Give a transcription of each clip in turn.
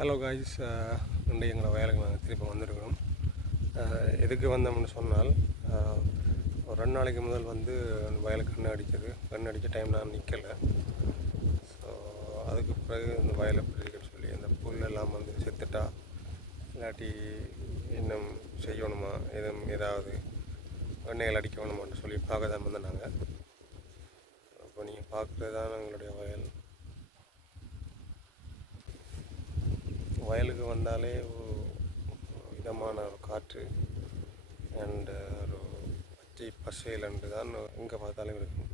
Hello guys, இன்றைக்கு எங்களை வயலுக்கு நாங்கள் திருப்பி வந்திருக்கிறோம். எதுக்கு வந்தோம்னு சொன்னால், ஒரு 2 நாளைக்கு முதல் வந்து வயலுக்கு கண்ணு அடித்த டைம் நான் நிற்கலை. ஸோ அதுக்கு பிறகு இந்த வயலை பிரிக்கன்னு சொல்லி அந்த புல்லெல்லாம் வந்து செத்துட்டா இல்லாட்டி இன்னும் செய்யணுமா, ஏதாவது எண்ணெய்கள் அடிக்க வேணுமான்னு சொல்லி பார்க்க தான் வந்து நாங்கள். அப்போ நீங்கள் பார்க்குறது தான் எங்களுடைய வயலுக்கு வந்தாலே இதமான ஒரு காற்று அண்டு ஒரு பச்சை பசையிலன்று தான் எங்கே பார்த்தாலும் இருக்கும்.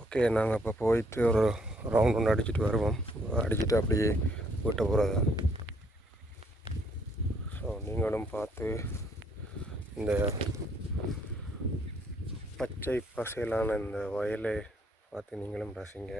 ஓகே, நாங்கள் இப்போ போயிட்டு ஒரு ரவுண்ட் ஒன்று அடிச்சுட்டு வருவோம். அடிச்சுட்டு அப்படியே வீட்டை போகிறது. ஸோ நீங்களும் பார்த்து இந்த பச்சை பசையிலான இந்த வயலை பார்த்து நீங்களும் ரசிங்க.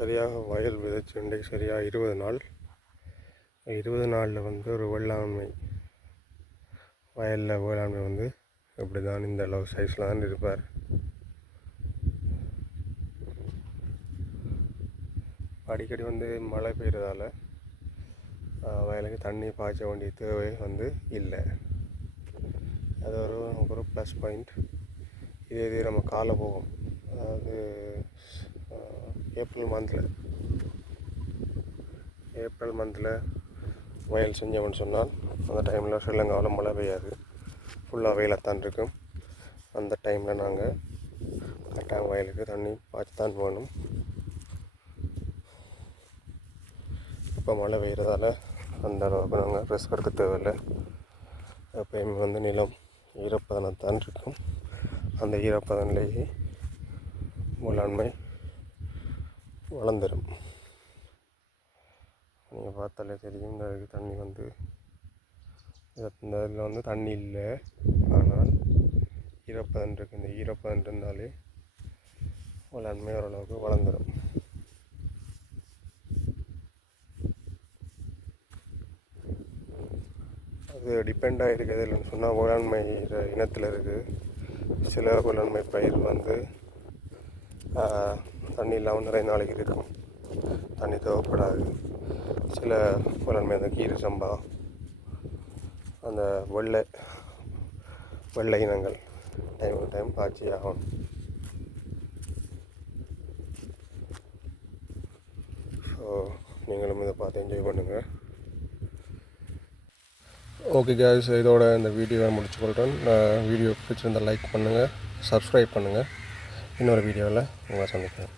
சரியாக வயல் விதைச்சு இன்றைக்கு சரியாக 20 நாளில் வந்து ஒரு வேளாண்மை வயலில் வேளாண்மை வந்து இப்படி தான் இந்த அளவு சைஸில் தான் இருப்பார். அடிக்கடி வந்து மழை பெய்கிறதால வயலுக்கு தண்ணி பாய்ச்ச வேண்டிய தேவை வந்து இல்லை. அது ஒரு ப்ளஸ் பாயிண்ட். இதே நம்ம காலை போகும். அதாவது ஏப்ரல் மந்தில் வயல் செஞ்சோம்னு சொன்னால் அந்த டைமில் ஸ்ரீலங்காவில் மழை பெய்யாது, ஃபுல்லாக வெயிலாகத்தான் இருக்கும். அந்த டைமில் நாங்கள் கரெக்டாக வயலுக்கு தண்ணி பாய்ச்சித்தான் போகணும். இப்போ மழை பெய்கிறதால அந்த அளவுக்கு நாங்கள் ரிஸ்க் எடுக்க தேவையில்லை. எப்பயுமே வந்து நிலம் ஈரப்பதனத்தான் இருக்கும். அந்த ஈரப்பதனிலேயே வேளாண்மை வளர்ந்துடும். நீங்கள் பார்த்தாலே தெரியும், இந்த தண்ணி வந்து இந்த இதில் வந்து தண்ணி இல்லை, ஆனால் ஈரப்பதன் இருக்குது. இந்த ஈரப்பதன் இருந்தாலே வேளாண்மை ஓரளவுக்கு வளர்ந்துடும். அது டிபெண்ட் ஆகிருக்குது இல்லைன்னு சொன்னால் வேளாண்மை இனத்தில் இருக்குது. சில வேளாண்மை பயிர் வந்து தண்ணி இல்லாமல் நிறைய நாளைக்கு இருக்கும், தண்ணி தேவைப்படாது. சில வேளாண்மை அந்த கீரை சம்பா, அந்த வெள்ளை இனங்கள் டைம் பாய்ச்சி ஆகும். ஸோ நீங்களும் இதை பார்த்து என்ஜாய் பண்ணுங்கள். ஓகே காய்ஸ், இதோட இந்த வீடியோவை முடிச்சுக்கொள்கிறேன். வீடியோ பிடிச்சிருந்தால் லைக் பண்ணுங்கள், சப்ஸ்கிரைப் பண்ணுங்கள். இன்னொரு வீடியோவில் உங்களை சந்திக்கிறேன்.